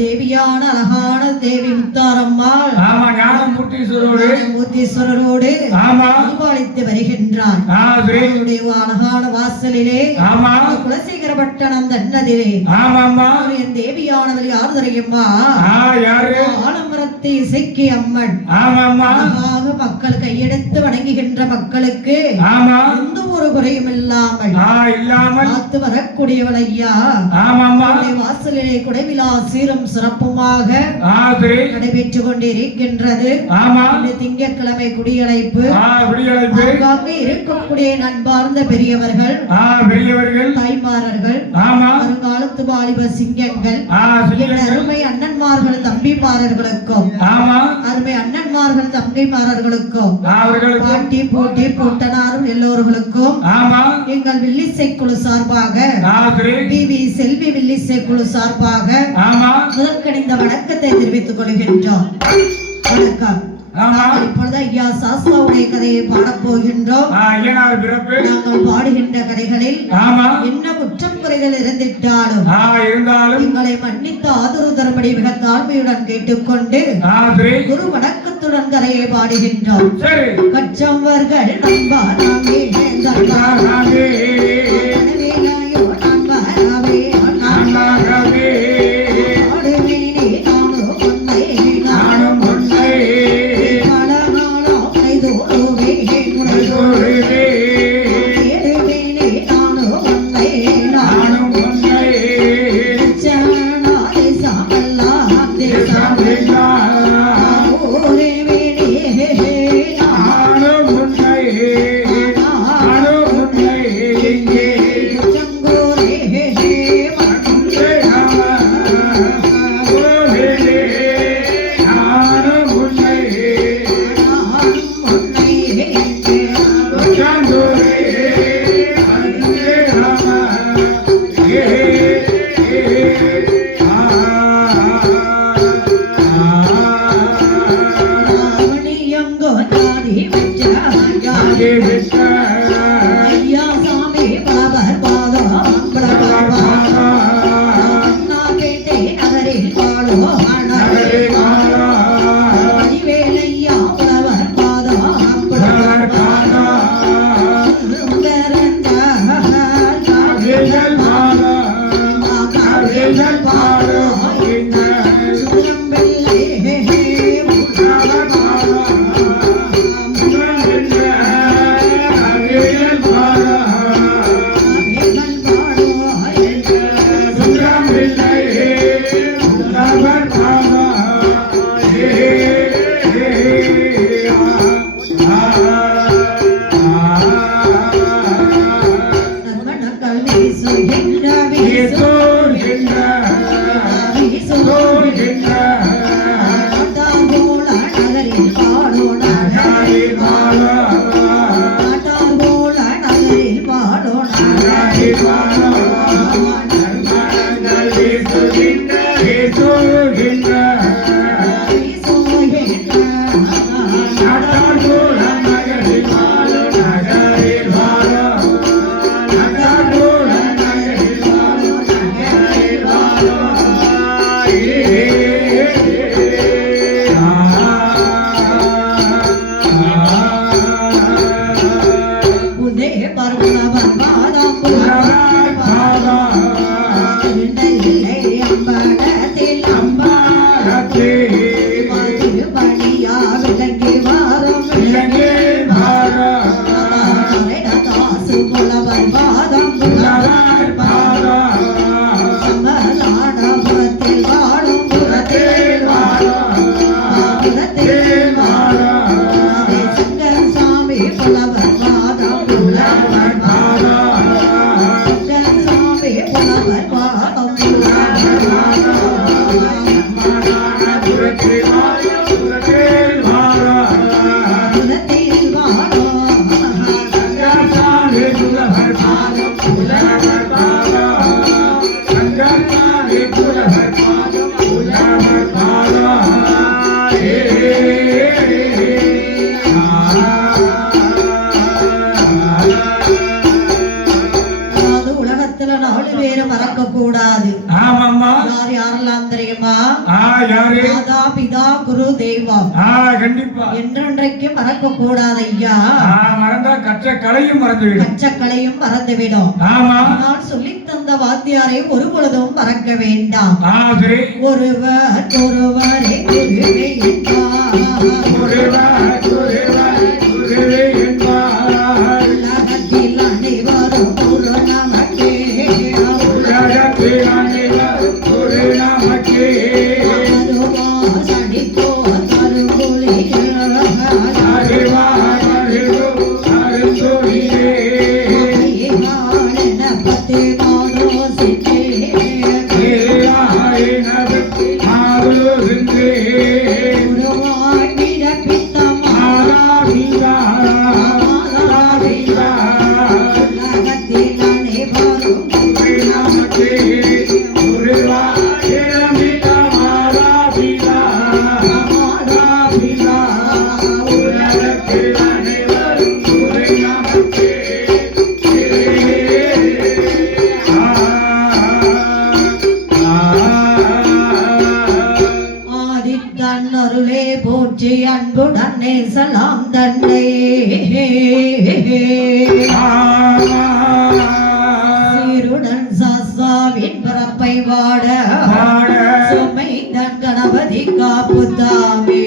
தேவியான அழகான தேவி முத்தாரம்மாள் மூர்த்தீஸ்வரரோடு அல்வாளித்து வருகின்றார். அழகான வாசலிலே குலசேகரப்பட்டணம் தன்னதிலே என் தேவியானவர் யார் தெரியுமா? ஆலமரத்தை இசைக்கு அம்மன். அழகாக மக்கள் கையெடுத்து வணங்குகின்ற மக்களுக்கு எந்த ஒரு குறையும் இல்லாமல் காத்து வரக்கூடியவள் ஐயா. வாசலிலே குடைவிழா சீரும் சிறப்புமாக நடைபெற்றுக் கொண்டிருக்கின்றது. திங்கட்கிழமை குடியழைப்பு. இருக்கக்கூடிய நண்பார்ந்த பெரியவர்கள் தாய்மார்கள் வருங்காலத்து வாலிப சிங்கங்கள் அருமை அண்ணன்மார்கள் தம்பிமார்களுக்கும் அருமை அண்ணன்மார்கள் தம்பிமார்களுக்கும் பாட்டி போட்டி போட்டனாரும் எல்லோர்களுக்கும் எங்கள் வில்லிசை குழு சார்பாக பிவி செல்வி வில்லிசை குழு சார்பாக முதற்கணிந்த வணக்கத்தை தெரிவித்துக் கொள்கின்றோம். வணக்கம். இப்பொழுது ஐயா சாஸ்தாவுடைய கதையை பாடப் போகின்றோம். நாங்கள் பாடுகின்ற கதைகளில் என்ன குற்றம் குறைகள் இருந்திட்டாலும் எங்களை மன்னித்து ஆதரவு தரும்படி மிக தாழ்மையுடன் கேட்டுக்கொண்டு குரு வணக்கத்துடன் கதையை பாடுகின்றோம். கற்றவர்கள் நம்பாராமே இங்கே என்றென்றைக்கும் மறக்க கூடாது ஐயா. மறந்தா கற்றக்கலையும் மறந்துவிடும். கற்றக்கலையும் மறந்துவிடும். நான் சொல்லி தந்த வாத்தியாரை ஒரு பொழுதும் மறக்க வேண்டாம். ஒருவர் ஒருவரே குருவே என்பார். உலகத்தில் அனைவரும் குரு நமக்கே. அன்புடன் நேசலாம் தந்தை சீருடன் சாஸ்தாவின் பரப்பை வாட சுமை தன் கணபதி காப்பு தாமே.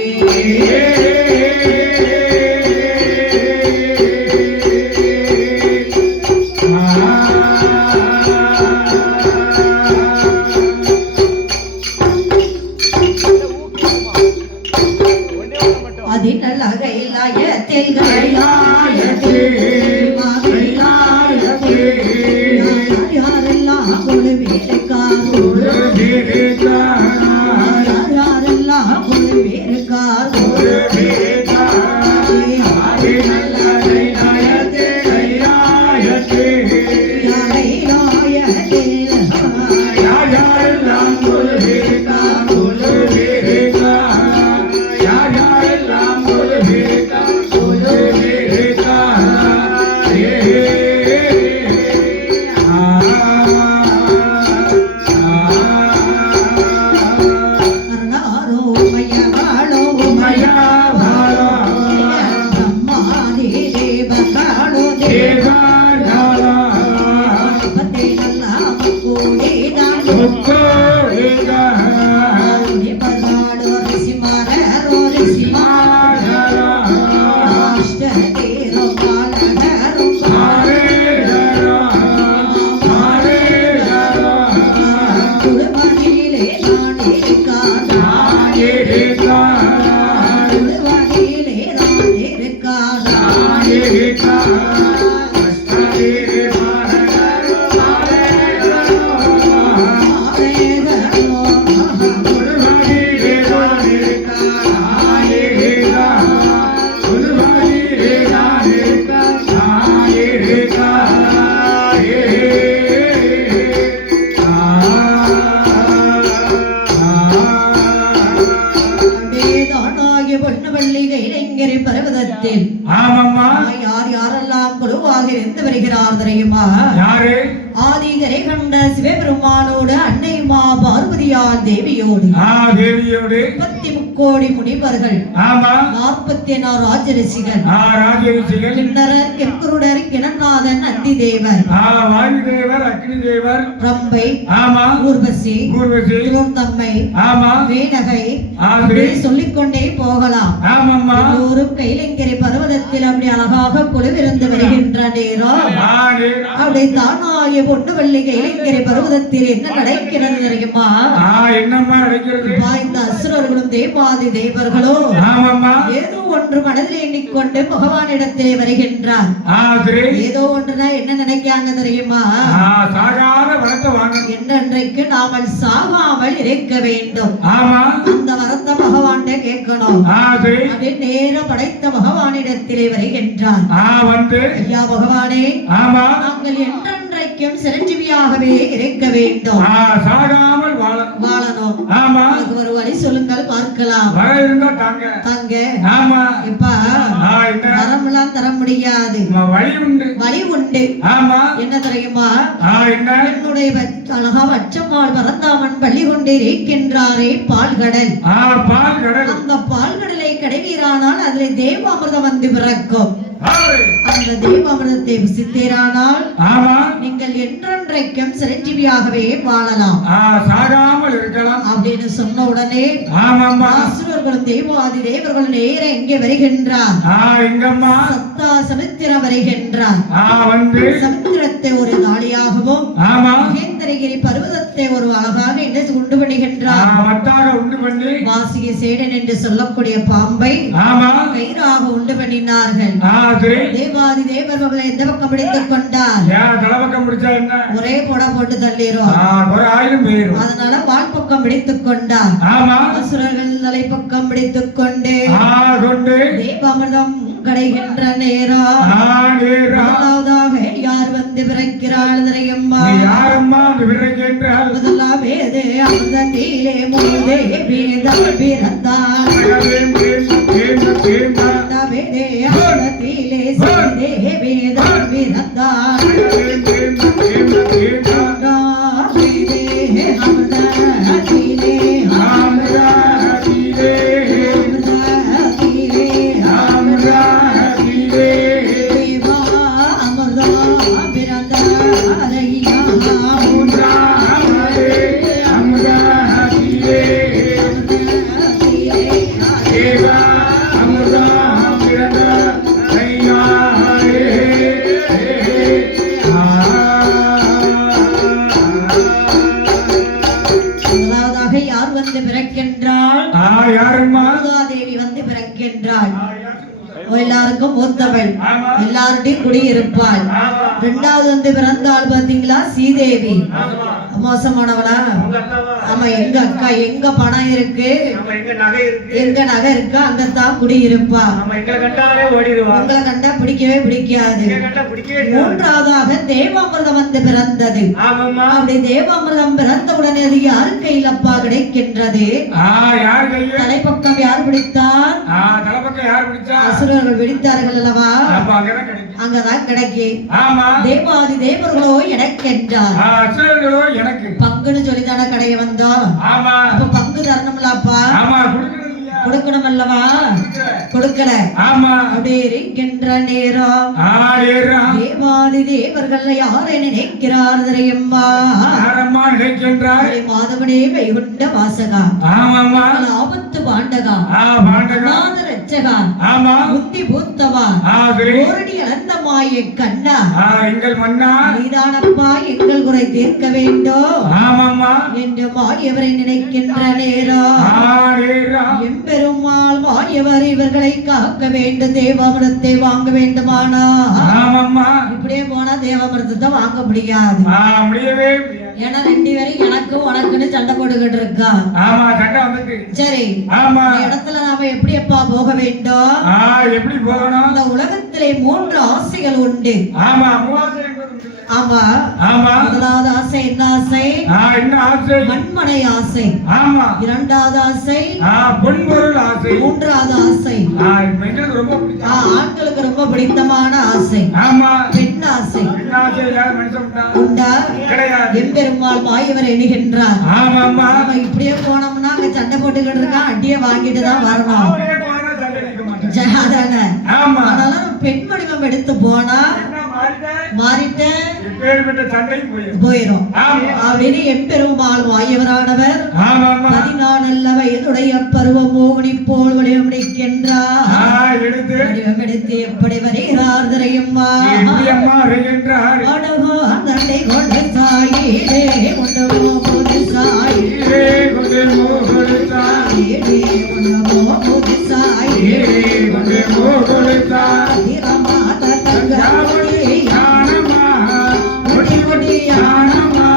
யாரெல்லாம் பொன்னவள்ளி கைலங்கிரி பர்வதத்தில் ஆமாம்மா யார் யாரெல்லாம் குழுவாக இருந்து வருகிறார் தெரியுமா? யாரு? ஆதிகரை கண்ட சிவபெருமானோடு அன்னை மா பார்வதியால் தேவியோடு தேவியோடு 33 முனிவர்கள் ஆமா 44 ராஜரிஷிகள் ராஜரிஷிகள் கிண்ணரர் கெங்குருடர் கிணநாதன் அந்தி தேவர் வாயு தேவர் அக்னி தேவர் ரம்பை ஆமா ஊர்வசி தம்மை ஆமா வேணகை அப்படி சொல்லிக்கொண்டே போகலாம். ஆமாம்மா எல்லோரும் கைலங்கிரி பர்வதத்தில் அப்படி அழகாக குழுவிருந்து வருகின்ற நேரம் அப்படி தானாய பொன்னவள்ளி கைலங்கிரி பர்வதத்தில் என்ன நடக்கிறது தெரியுமா? என்னம்மா நடக்கிறது? இந்த அசுரர்களும் தேவாதி தேவர்களோ ஏதோ ஒன்று மனதில் எண்ணிக்கொண்டு பகவானிடத்திலே வருகின்றார். ஏதோ ஒன்றுனா என்ன நினைக்காங்க தெரியுமா? என்றைக்கு நாமல் சாகாமல் இருக்க வேண்டும். அந்த வரத்தை பகவான் கேட்கணும். அப்படி நேர படைத்த பகவானிடத்திலே வருகின்றார். ஐயா பகவானே, நாங்கள் என்றென்றைக்கும் சிரஞ்சீவியாகவே இருக்க வேண்டும், சாகாமல் வாழணும். ஒரு வழி சொல்லுங்கள் பார்க்கலாம். தாங்க இப்ப வரமெல்லாம் தர முடியாது, வழி உண்டு. என்ன தெரியுமா? என்னுடைய அழகா வச்சம்மாள் பரந்தாமன் பள்ளி கொண்டு இருக்கின்றாரே பால்கடல். அந்த பால்கடலை கடைவீரானால் அதில் தேவாமிர்தம் வந்து பிறக்கும். அந்த தேவாமிர்தத்தை விசித்தீரானால் நீங்கள் என்றென்றைக்கும் சிரஞ்சீவியாகவே வாழலாம், சாகாமல் இருக்கலாம் அப்படின்னு சொன்ன உடனே அசுரர்களும் தேவாதி தேவர்களும் நேர இங்கே வருகின்றார். சத்தா சமுத்திரம் வருகின்றார். சமுத்திரத்தை ஒரு நாளியாகவும் மகேந்திரகிரி பர்வதத்தை ஒரு அழகாக என்ன உண்டு பண்ணுகின்றார். வாசிக சேடன் என்று சொல்லக்கூடிய பாம்பை கயிறாக உண்டு பண்ணினார்கள். தேவாதி தேவர்களை எந்த பக்கம் பிடித்துக் கொண்டார்? ஒரே போட போட்டு தள்ளிரும், அதனால வால் பக்கம் பிடித்துக் கொண்டார். அசுரர்கள் தலைப்பக்கம் பிடித்துக் கொண்டு தேவாமிர்தம் கடைகின்ற நேரம் யார் வந்து பிறக்கிறாள் தெரியுமா? முதலாம் வேதே அமுதத்திலே மூதே வேதம் பிறந்தாள். வேதே அமுதத்திலே சீதே வேதம் பிறந்தாள். எல்லாருக்கும் மூத்தவள், எல்லாருடையும் குடியிருப்பாள். இரண்டாவது வந்து பிறந்தாள் பாத்தீங்களா சீதேவி. மோசமானவளா? ஆமா, எங்க அக்கா எங்க பணம் இருக்கு, எங்க நகை இருக்கு, அங்கத்தான் குடியிருப்பா. உங்களை கண்டா பிடிக்கவே பிடிக்காது. மூன்றாவதாக தேவாமிர்தம் வந்து பிறந்தது. அப்படி தேவாமிர்தம் பிறந்த உடனே அது யாரு கையிலப்பா கிடைக்கின்றது? தலைப்பக்கம் யார் பிடித்தார்? அசுரர்கள் பிடித்தார்கள் அல்லவா, அங்கதான் கிடைக்கு. தேவாதி தேவர்களோ எனக்கு என்றார். பங்குன்னு சொல்லித்தான கடைய வந்தோம். அப்ப பங்கு தரணும்லப்பா, கொடுக்கணும் அல்லவா, கொடுக்கல. அப்படி இருக்கின்ற நேரம் தேவாதி தேவர்கள் யாரை நினைக்கிறார் தெரியுமா? மாதவனே வைகுண்ட வாசகா, ஆபத்து பாண்டகா, ரட்சகா, புத்தி பூத்தவா, ஓரடி அளந்த மாய கண்ணா, எங்கள் மன்னா நீதானப்பா எங்கள் குறை தீர்க்க வேண்டும் என்று மாயவரை நினைக்கின்ற நேரம் எம்பெருமாள் மாயவர் இவர்களை காக்க வேண்டும், தேவாமிரத்தை வாங்க வேண்டுமானா இப்படியே போனா தேவாமிரத்தை வாங்க முடியாது. ஏன்னா 2 பேரும் எனக்கு உனக்குன்னு சண்டை போட்டுக்கிட்டு இருக்கா. சரி, இடத்துல நாம எப்படி எப்பா போக வேண்டும்? எப்படி போகணும்? இந்த உலகத்திலே 3 ஆசைகள் உண்டு. ஆமா ஆமா முதலாவது ஆசை என்ன ஆசை? என்ன ஆசை? மண்மனை ஆசை. ஆமா. இரண்டாவது ஆசை பொன்பொருள் ஆசை. மூன்றாவது ஆசை பெண்களுக்கு ரொம்ப பிடிக்கும். ஆண்களுக்கு ரொம்ப பிடித்தமான ஆசை. ஆமா. பெண் ஆசை. பெண் ஆசை யார் மனுஷன் உண்டா? கிடையாது. எம்பெருமாள் மாயவர் எண்ணுகின்றார். ஆமாமா. நம்ம இப்படியே போனோம்னா அங்க சண்டை போட்டுக்கிட்டு இருக்கான், அடியே வாங்கிட்டு தான் வரணும். ஜெகாதான. ஆனாலும் பெண் வடிவம் எடுத்து போனா மாறிட்ட போயிரும் அப்படின்னு எம்பெருமாள் வாயவரானவர் 14 வயதுடைய பருவ மோகினி போல் வடிவமைக்கின்றார். வடிவம் எடுத்து எப்படி வருகிறார் தெரியுமா? அடகோ தண்டை கொண்டு சாயிடே கொண்டு போது சாயிடே கொண்டு போது சாயிடே கொண்டு போது சாயிடே கொண்டு போது சாயிடே மாத தங்கமணி யானமா முடி முடி யானமா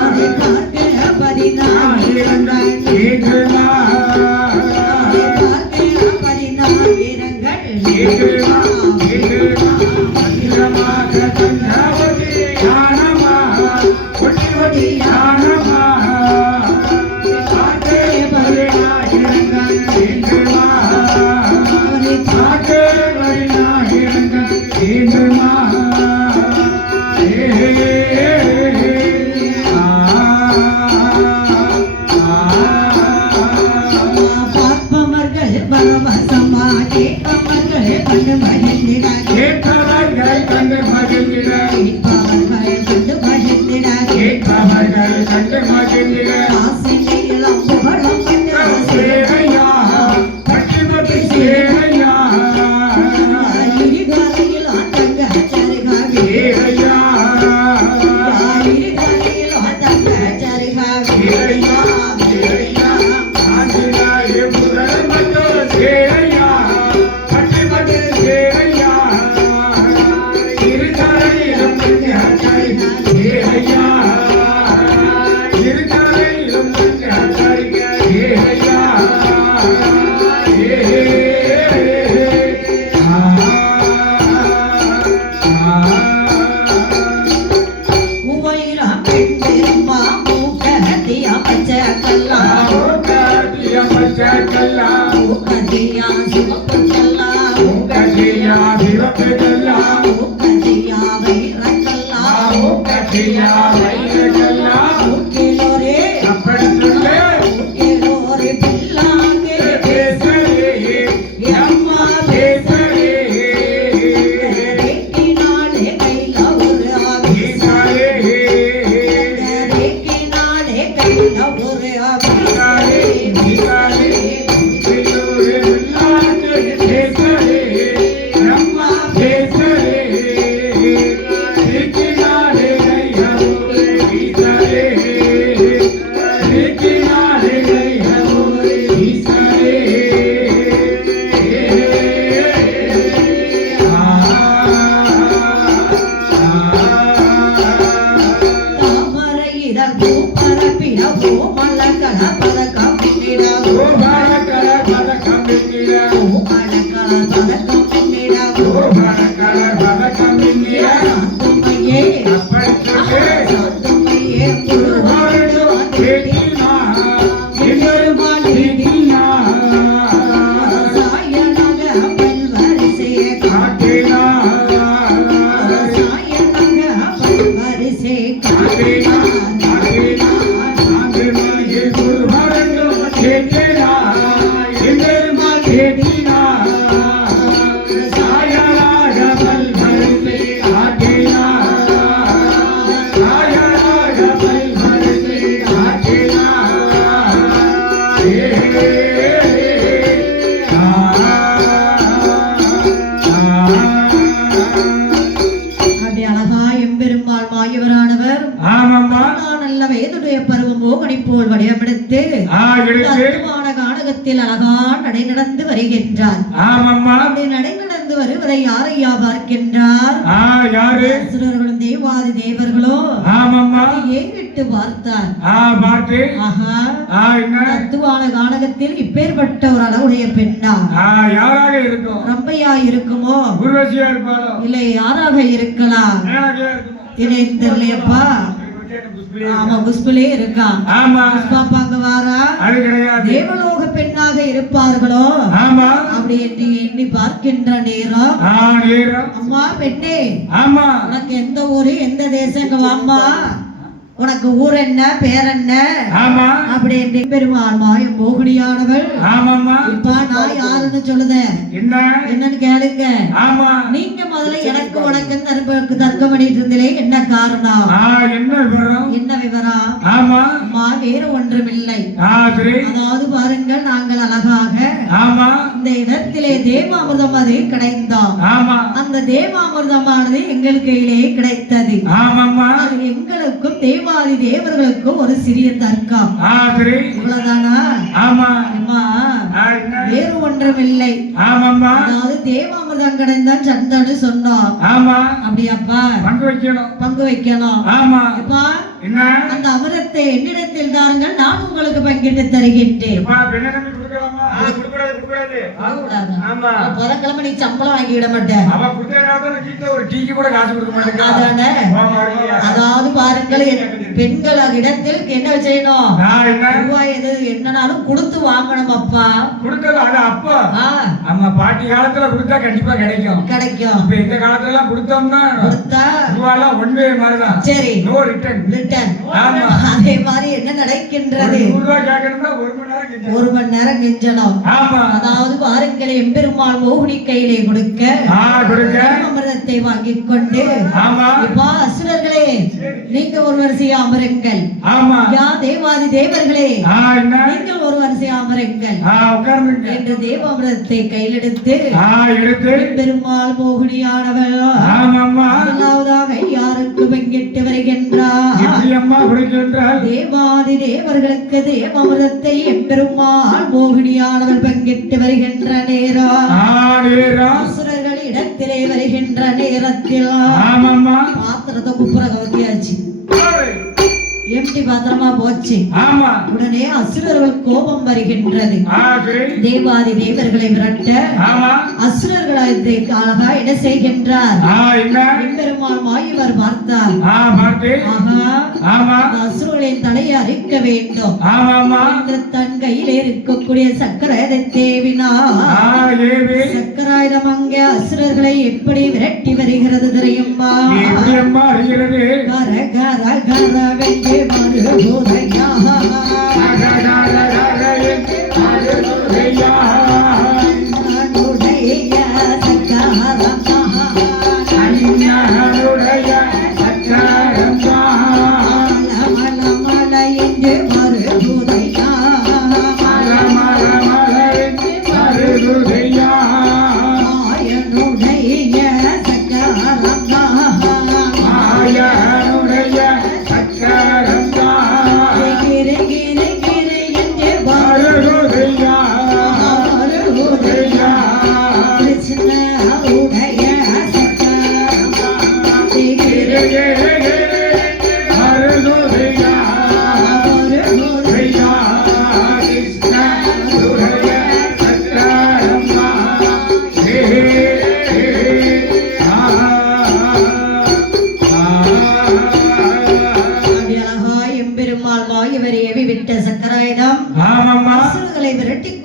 ஆதி காத்தே பதினாயிரங்கள் ஏகுமா ஆதி காத்தே பதினாயிரங்கள் ஏகுமா ஏகுமா அதிரமாக தங்கமணி யானமா முடி முடி யானமா காத்தே பதினாயிரங்கள் ஏகுமா ஆதி காத்தே பதினாயிரங்கள் ஏகுமா பார்ப்பவர்கள் பரவசமா கேட்பவர்கள் கண்டு மகிழ்ந்திட கேட்பவர்கள் கண்டு மகிழ்ந்திட கேட்பவர்கள் கண்டு மகிழ்ந்திட கேட்பவர்கள் கண்டு மகிழ்ந்திட ஆசிரியெல்லாம் புகழும் சேவையா பட்டுமதி சேவையா இருகாலையில் ஆட்டங்க சரிகா வேறையா இருகாலையில் ஆட்டங்க சரிகா வேறையா வேறையா ஆசிராய புகழ் மத்தோ சேவையா பட்டுமதி சேவையா இருகாலையிலும் சரிகா வேறையா இருகாலையிலும் சரிகா வேறையா நடை நடந்து வருகின்றார். அப்படி நடை நடந்து வருவதை யாரையா பார்க்கின்றார்? அசுரர்களும் தேவாதி தேவர்களோ ஏறிட்டு கேட்டு பார்த்தார். பார்த்து ஆஹா, என்ன தத்துவான கானகத்தில் இப்பேற்பட்ட ஒரு அளவுடைய பெண்ணா யாராக இருக்கும்? ரம்பையா இருக்குமோ, ஊர்வசியா இருப்பாளோ, இல்லை யாராக இருக்கலாம் இல்லை தெரியலையப்பா. ஆமா, புஷ்பலே இருக்கான். புஷ்பாப்பா அங்க வாரா, அது கிடையாது. தேவலோக பெண்ணாக இருப்பார்களோ அப்படி என்று எண்ணி பார்க்கின்ற நேரம், அம்மா பெண்ணே, உனக்கு எந்த ஊரு எந்த தேசம் வாம்மா, உனக்கு ஊர் என்ன பேர் என்ன அப்படி என்று பெருமாள் மாய மோகினியானவள். இப்ப நான் யாருன்னு சொல்லுதேன் என்னன்னு கேளுங்க. நீங்க முதல்ல எனக்கு உனக்கு தர்க்கம் பண்ணிட்டு இருந்தீங்களே, என்ன காரணம், என்ன விவரம்? அம்மா வேறு ஒன்றுமில்லை. அதாவது பாருங்கள், நாங்கள் அழகாக இந்த இடத்திலே தேவாமிர்தம் அது கிடைத்தோம். அந்த தேவாமிர்தமானது எங்கள் கையிலே கிடைத்தது. அது எங்களுக்கும் தேவாதி தேவர்களுக்கும் ஒரு சிறிய தர்க்கம். இவ்வளவுதானா? வேறு ஒன்றுமில்லை. அதாவது தேவாமிர்தம் கிடைந்தான் சந்தன்னு சொன்னோம். அப்படியாப்பா, பங்கு வைக்கணும். அந்த அமிர்தத்தை என்னிடத்தில் தாருங்கள், நான் உங்களுக்கு பங்கிட்டு தருகின்றேன். புதன்கிழமை நீ சம்பளம் வாங்கி விட மாட்டேன். அதாவது பாருங்கள், பெண்கள் இடத்தில் என்ன செய்யணும், ரூபாய் எது என்னனாலும் கொடுத்து வாங்கணும். அப்பா கொடுத்தது அது அப்பா. நம்ம பாட்டி காலத்துல கொடுத்தா கண்டிப்பா கிடைக்கும். இப்ப இந்த காலத்துல எல்லாம் கொடுத்தோம்னா கொடுத்தா ரூபாய் ஒன் வே மாதிரிதான். சரி, நோ ரிட்டர்ன். அதே மாதிரி என்ன நடக்கின்றது, ஒரு மணி நேரம் கெஞ்சணும். அதாவது பாருங்கள், எம்பெருமாள் மோகினி கையிலே கொடுக்க அமிர்தத்தை வாங்கிக் கொண்டு, இப்பா அசுரர்களே நீங்க ஒரு வரிசையா அமருங்கள், தேவாதி தேவர்களே நீங்கள் ஒரு வரிசையா அமருங்கள் என்று தேவாமிர்தத்தை கையில் எடுத்து பெருமாள் மோகினியானவள் முதலாவதாக யாருக்கு பங்கிட்டு வருகின்றார்? தேவாதி தேவர்களுக்கு தேவாமிர்தத்தை எம்பெருமாள் மோகினியானவள் பங்கிட்டு வருகின்ற நேரம், அசுரர்கள் இடத்திலே வருகின்ற நேரத்தில் பாத்திரத்தை குப்புற கவுத்தியாச்சு, எம்டி பாத்திரமா போச்சு. உடனே அசுரர்கள் கோபம் வருகின்றது. தேவாதி தேவர்களை விரட்ட அசுரர்களை அழகா என்ன செய்கின்றார், பெருமாள் மாயவர் பார்த்தார். அசுரர்களின் தலையை அரிக்க வேண்டும் என்று தன் கையிலே இருக்கக்கூடிய சக்கராயுத தேவினார். சக்கராயுதம் அங்கே அசுரர்களை எப்படி விரட்டி வருகிறது தெரியுமா? கர கர கரவென்று மறுபுதையா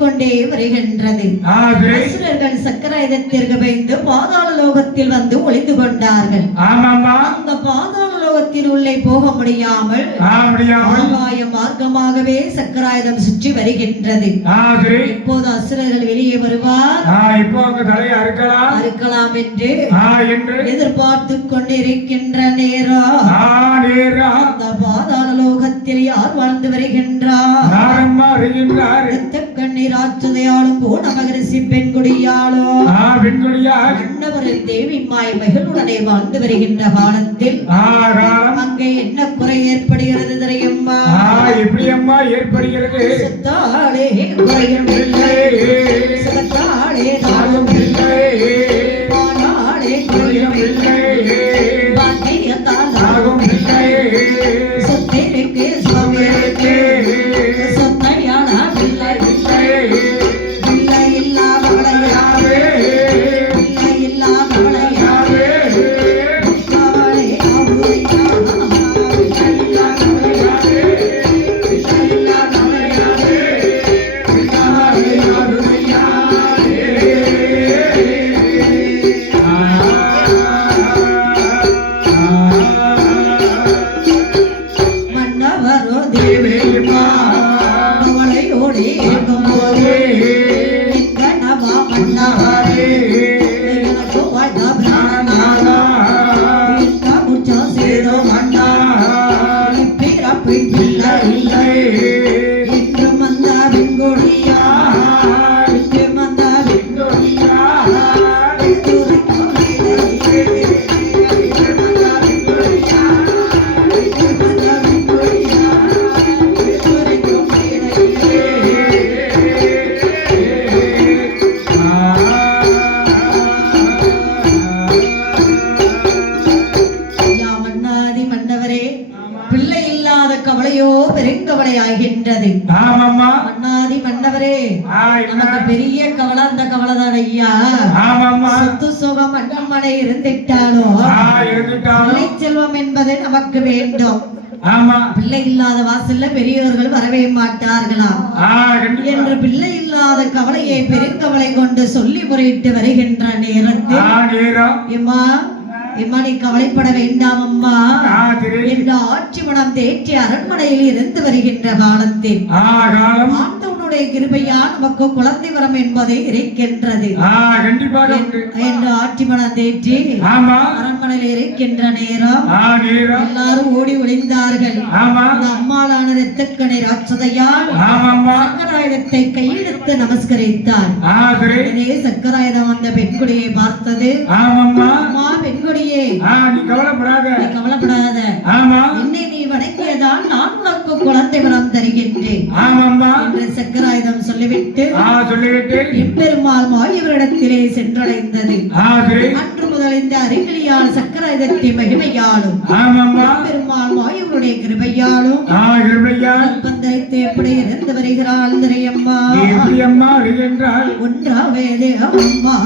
கொண்டே வருகின்றது. அசுரர்கள் சக்கராயுதத்திற்கு பயந்து பாதாள லோகத்தில் வந்து ஒளிந்து கொண்டார்கள். அந்த பாதாள லோகத்தில் உள்ளே போக முடியாமல் ஆகாய மார்க்கமாகவே சக்கராயுதம் சுற்றி வருகின்றது. இப்போது அசுரர்கள் வெளியே வருவார், அறுக்கலாம் என்று எதிர்பார்த்து கொண்டிருக்கின்ற நேரம் அந்த பாதாள லோகத்தில் யார் வாழ்ந்து வருகின்றார்? கண்ணீராற்றுதையாளும் பூணமகரிசி பெண்குடியாளோ அன்னவரின் தேவி மாய் மகளுடனே வாழ்ந்து வருகின்ற காலத்தில் அங்கே என்ன குறை ஏற்படுகிறது தெரியுமா? எப்படி அம்மா ஏற்படுகிறது? சத்தாளே குறையும் இல்லை, சத்தாளே தாழும் இல்லை, பாலாளே குறையும் இல்லை, பாக்கியத்தால் தாழும் இல்லை, சொத்திலே கூடி இருக்கும் போது கணவா மன்னாரே எனக்கு வாய்ந்த பிராணனாரா இந்த முச்சா சேரும் அண்ணா பிறப்பின் பிள்ளை இல்லை என்றும் அந்த வெங்கொடியா என்றும் அந்த வெங்கொடியா பிள்ளை இல்லாத கவலையோ பெருங்கவலை ஆகின்றது. மன்னாதி மன்னவரே நமக்கு பெரிய கவலை அந்த கவலை தான் ஐயா. சொத்து சுகம் அண்ணம்மனை இருந்துட்டாலும் பிள்ளை செல்வம் என்பது நமக்கு வேண்டும். பிள்ளை இல்லாத வாசல்ல பெரியவர்கள் வரவே மாட்டார்களாம் என்று பிள்ளை இல்லாத கவலையை பெருங்கவலை கொண்டு சொல்லி முறையிட்டு வருகின்ற நேரத்தில் நீ கவலைப்பட வேண்டாம் அம்மா என்ற ஆட்சி மனம் தேற்றி அரண்மனையில் இருந்து வருகின்ற காலத்தில் ஆண்டவனுடைய கிருபையா நமக்கு குழந்தை வரம் என்பதை இருக்கின்றது என்று ஆட்சி மனம் தேற்றி அரண்மனையில் இருக்கின்ற நேரம் எல்லாரும் ஓடி ஒளிந்தார்கள். அம்மாளான ரத்தக்கணை ராட்சதையால் சக்கராயுதத்தை கையெடுத்து நமஸ்கரித்தார். சக்கராயுதம் அந்த பெண்குடியை பார்த்தது. அம்மா பெண்குடியே நீ கவலைப்படாத, என்னை நீ வணங்கியதால் நான் உனக்கு குழந்தை வரம் தருகின்றேன் என்று சக்கராயுதம் சொல்லிவிட்டு எம்பெருமாள் மாயவரிடத்திலே சென்றடைந்தது. அன்று முதல் இந்த அறிவிலியால் சக்கராயுதத்தை மகிமையாலும் பெருமாள் மாயவருடைய கிருபையாலும் பந்தரித்து எப்படி இருந்து வருகிறாள் திரையம்மா ஒன்றாவேதே அம்மா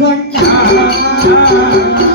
கொண்டார்